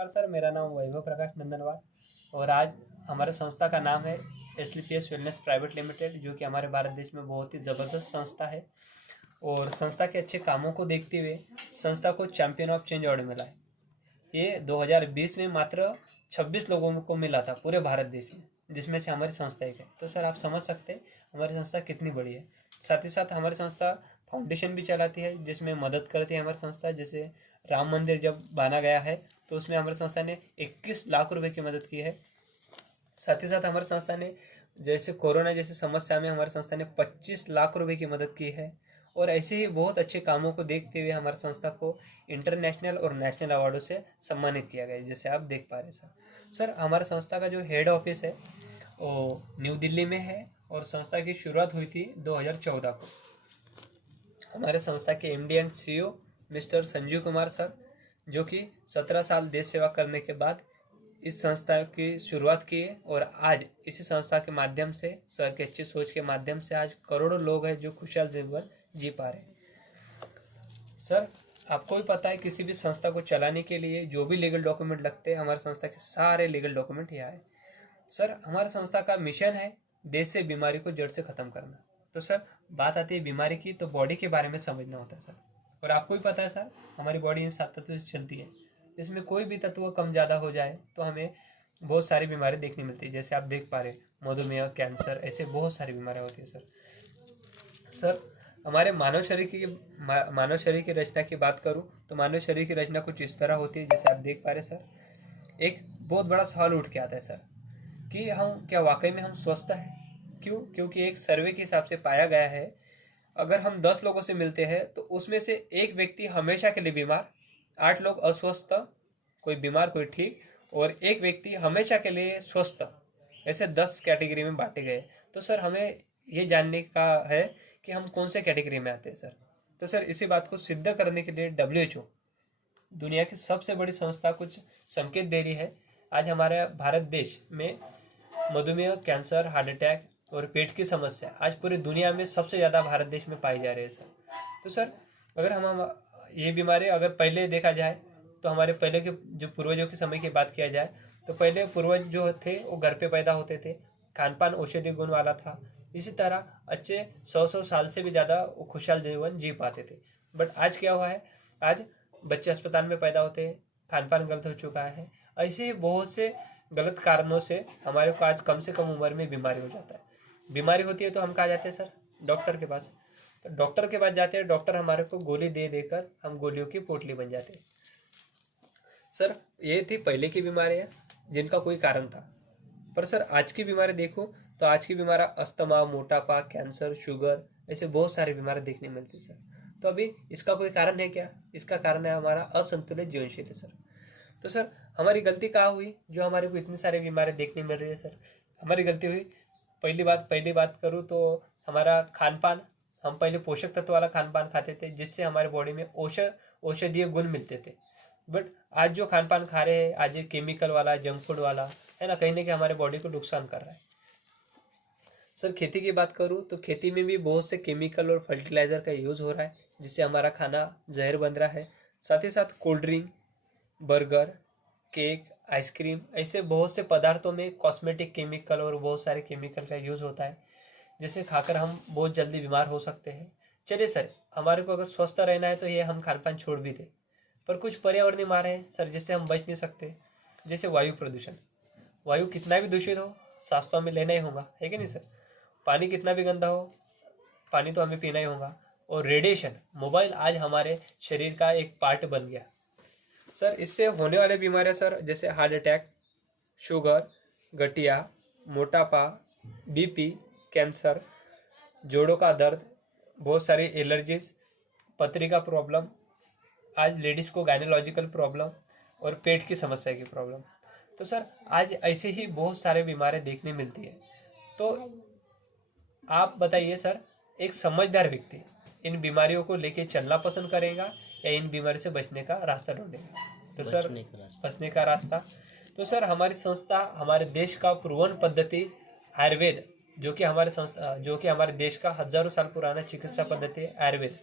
नमस्कार सर, मेरा नाम वैभव प्रकाश नंदनवार और आज हमारे संस्था का नाम है एसलीपीएस वेलनेस प्राइवेट लिमिटेड, जो कि हमारे भारत देश में बहुत ही ज़बरदस्त संस्था है। और संस्था के अच्छे कामों को देखते हुए संस्था को चैंपियन ऑफ चेंज अवार्ड मिला है। ये 2020 में मात्र 26 लोगों को मिला था पूरे भारत देश में, जिसमें से हमारी संस्था एक है। तो सर आप समझ सकते हैं हमारी संस्था कितनी बड़ी है। साथ ही साथ हमारी संस्था फाउंडेशन भी चलाती है, जिसमें मदद करती है हमारी संस्था। जैसे राम मंदिर जब बना गया है तो उसमें हमारी संस्था ने 21 लाख रुपए की मदद की है। साथ ही साथ हमारी संस्था ने जैसे कोरोना जैसी समस्या में हमारी संस्था ने 25 लाख रुपए की मदद की है। और ऐसे ही बहुत अच्छे कामों को देखते हुए हमारी संस्था को इंटरनेशनल और नेशनल अवार्डों से सम्मानित किया गया है, जैसे आप देख पा रहे सर। सर हमारी संस्था का जो हेड ऑफिस है वो न्यू दिल्ली में है और संस्था की शुरुआत हुई थी 2014 को। हमारे संस्था के MD and CEO mister Sanjeev Kumar sir, जो कि 17 साल देश सेवा करने के बाद इस संस्था की शुरुआत की है। और आज इसी संस्था के माध्यम से, सर की अच्छी सोच के माध्यम से, आज करोड़ों लोग हैं जो खुशहाल जीवन जी पा रहे हैं। सर आपको भी पता है किसी भी संस्था को चलाने के लिए जो भी लीगल डॉक्यूमेंट लगते हैं, हमारे संस्था के सारे लीगल डॉक्यूमेंट यहाँ है। सर हमारे संस्था का मिशन है देश से बीमारी को जड़ से खत्म करना। तो सर बात आती है बीमारी की, तो बॉडी के बारे में समझना होता है सर। और आपको भी पता है सर हमारी बॉडी इन 7 तत्वों से चलती है। इसमें कोई भी तत्व कम ज़्यादा हो जाए तो हमें बहुत सारी बीमारी देखने मिलती है। जैसे आप देख पा रहे मधुमेह, कैंसर, ऐसे बहुत सारी बीमारियाँ होती है सर। सर हमारे मानव शरीर की रचना की बात करूं तो मानव शरीर की रचना कुछ इस तरह होती है, जैसे आप देख पा रहे सर। एक बहुत बड़ा सवाल उठ के आता है सर कि हम क्या वाकई में हम स्वस्थ हैं? क्यों? क्योंकि एक सर्वे के हिसाब से पाया गया है, अगर हम 10 लोगों से मिलते हैं तो उसमें से एक व्यक्ति हमेशा के लिए बीमार, 8 लोग अस्वस्थ, कोई बीमार कोई ठीक, और एक व्यक्ति हमेशा के लिए स्वस्थ। ऐसे 10 कैटेगरी में बांटे गए। तो सर हमें ये जानने का है कि हम कौन से कैटेगरी में आते हैं सर। तो सर इसी बात को सिद्ध करने के लिए WHO, दुनिया की सबसे बड़ी संस्था, कुछ संकेत दे रही है। आज हमारे भारत देश में मधुमेह, कैंसर, हार्ट अटैक और पेट की समस्या आज पूरी दुनिया में सबसे ज़्यादा भारत देश में पाई जा रही है सर। तो सर अगर हम ये बीमारी अगर पहले देखा जाए तो हमारे पहले के जो पूर्वजों के समय की बात किया जाए तो पहले पूर्वज जो थे वो घर पे पैदा होते थे, खान पान औषधि गुण वाला था। इसी तरह अच्छे 100 साल से भी ज़्यादा खुशहाल जीवन जी पाते थे। बट आज क्या हुआ है, आज बच्चे अस्पताल में पैदा होते हैं, खान पान गलत हो चुका है। ऐसे ही बहुत से गलत कारणों से हमारे को आज कम से कम उम्र में बीमारी हो जाता है। बीमारी होती है तो हम कहाँ जाते हैं सर? डॉक्टर के पास। तो डॉक्टर के पास जाते हैं, डॉक्टर हमारे को गोली दे देकर हम गोलियों की पोटली बन जाते हैं। सर ये थी पहले की बीमारियाँ जिनका कोई कारण था। पर सर आज की बीमारी देखो तो आज की बीमारी अस्थमा, मोटापा, कैंसर, शुगर, ऐसे बहुत सारी बीमारी देखने मिलती है सर। तो अभी इसका कोई कारण है क्या? इसका कारण है हमारा असंतुलित जीवन शैली सर। तो सर हमारी गलती कहाँ हुई जो हमारे को इतनी सारी बीमारी देखने मिल रही है सर? हमारी गलती हुई, पहली बात करूँ तो हमारा खान पान। हम पहले पोषक तत्व वाला खान पान खाते थे जिससे हमारे बॉडी में औषधीय गुण मिलते थे। बट आज जो खान पान खा रहे हैं, आज ये केमिकल वाला, जंक फूड वाला है ना, कहीं ना कहीं हमारे बॉडी को नुकसान कर रहा है सर। खेती की बात करूँ तो खेती में भी बहुत से केमिकल और फर्टिलाइजर का यूज़ हो रहा है, जिससे हमारा खाना जहर बन रहा है। साथ ही साथ cold drink, burger, cake, ice cream, ऐसे बहुत से पदार्थों में कॉस्मेटिक केमिकल और बहुत सारे केमिकल का यूज़ होता है, जिसे खाकर हम बहुत जल्दी बीमार हो सकते हैं। चलिए सर, हमारे को अगर स्वस्थ रहना है तो ये हम खान पान छोड़ भी दें, पर कुछ पर्यावरणीय मार है सर जिससे हम बच नहीं सकते। जैसे वायु प्रदूषण। वायु कितना भी दूषित हो, सांस तो हमें लेना ही होगा, है कि नहीं सर? पानी कितना भी गंदा हो, पानी तो हमें पीना ही होगा। और रेडिएशन, मोबाइल आज हमारे शरीर का एक पार्ट बन गया सर। इससे होने वाले बीमारियां सर, जैसे हार्ट अटैक, शुगर, गठिया, मोटापा, बीपी, कैंसर, जोड़ों का दर्द, बहुत सारी एलर्जीज, पथरी का प्रॉब्लम, आज लेडीज़ को गायनोलॉजिकल प्रॉब्लम और पेट की समस्या की प्रॉब्लम। तो सर आज ऐसे ही बहुत सारे बीमारियां देखने मिलती है। तो आप बताइए सर, एक समझदार व्यक्ति इन बीमारियों को लेके चलना पसंद करेगा या इन बीमारी से बचने का रास्ता ढूंढेगा? तो सर बचने का रास्ता। तो सर हमारी संस्था, हमारे देश का प्रूवन पद्धति आयुर्वेद, जो कि हमारे देश का हजारों साल पुराना चिकित्सा पद्धति है आयुर्वेद,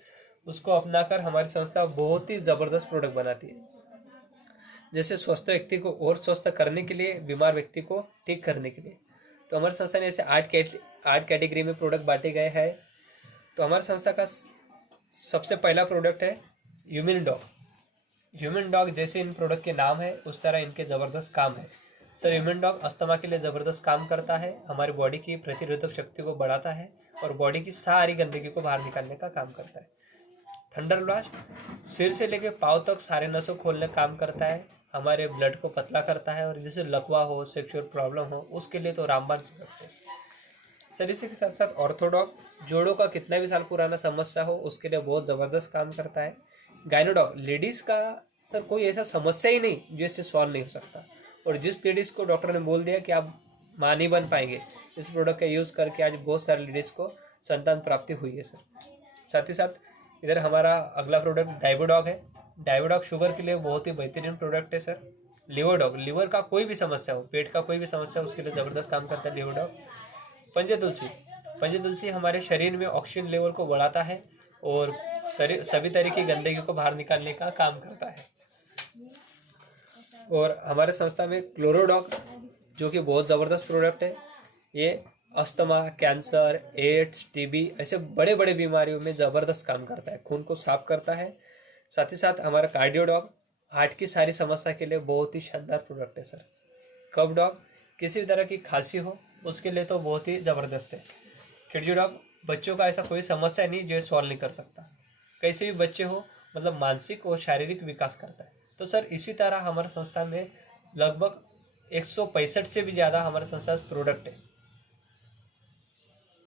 उसको अपनाकर हमारी संस्था बहुत ही ज़बरदस्त प्रोडक्ट बनाती है। जैसे स्वस्थ व्यक्ति को और स्वस्थ करने के लिए, बीमार व्यक्ति को ठीक करने के लिए। तो हमारे संस्था ने ऐसे 8 कैटेगरी में प्रोडक्ट बांटे गए हैं। तो हमारे संस्था का सबसे पहला प्रोडक्ट है ह्यूमन डॉग। ह्यूमन डॉग जैसे इन प्रोडक्ट के नाम है उस तरह इनके ज़बरदस्त काम है। सर ह्यूमन डॉग अस्थमा के लिए ज़बरदस्त काम करता है, हमारी बॉडी की प्रतिरोधक शक्ति को बढ़ाता है और बॉडी की सारी गंदगी को बाहर निकालने का काम करता है। थंडर ब्लास्ट सिर से लेकर पाँव तक सारे नसों खोलने का काम करता है, हमारे ब्लड को पतला करता है और जैसे लकवा हो, सेक्सुअल प्रॉब्लम हो, उसके लिए तो रामबाण प्रोडक्ट है। सर इसी के साथ साथ ऑर्थोडॉग, जोड़ों का कितना भी साल पुराना समस्या हो उसके लिए बहुत ज़बरदस्त काम करता है। गायनोडॉग, लेडीज़ का सर कोई ऐसा समस्या ही नहीं जो इससे सॉल्व नहीं हो सकता, और जिस लेडीज़ को डॉक्टर ने बोल दिया कि आप माँ नहीं बन पाएंगे, इस प्रोडक्ट का यूज़ करके आज बहुत सारे लेडीज़ को संतान प्राप्ति हुई है सर। साथ ही साथ इधर हमारा अगला प्रोडक्ट डाइबोडॉग है। डाइबोडॉग शुगर के लिए बहुत ही बेहतरीन प्रोडक्ट है सर। लिवरडॉग, लिवर का कोई भी समस्या हो, पेट का कोई भी समस्या हो, उसके लिए ज़बरदस्त काम करता है लिवरडॉग। पंजतुलसी, पंजतुलसी हमारे शरीर में ऑक्सीजन लेवल को बढ़ाता है और शरीर सभी तरह की गंदगी को बाहर निकालने का काम करता है। और हमारे संस्था में क्लोरोडॉग जो कि बहुत ज़बरदस्त प्रोडक्ट है, ये अस्थमा, कैंसर, एड्स, टीबी ऐसे बड़े बड़े बीमारियों में ज़बरदस्त काम करता है, खून को साफ करता है। साथ ही साथ हमारा कार्डियोडॉग हार्ट की सारी समस्या के लिए बहुत ही शानदार प्रोडक्ट है सर। कफ डॉग, किसी भी तरह की खांसी हो उसके लिए तो बहुत ही ज़बरदस्त है। किड्जी डॉग, बच्चों का ऐसा कोई समस्या नहीं जो सॉल्व नहीं कर सकता, कैसे भी बच्चे हो, मतलब मानसिक और शारीरिक विकास करता है। तो सर इसी तरह हमारे संस्था में लगभग 165 से भी ज़्यादा हमारे संस्था प्रोडक्ट है।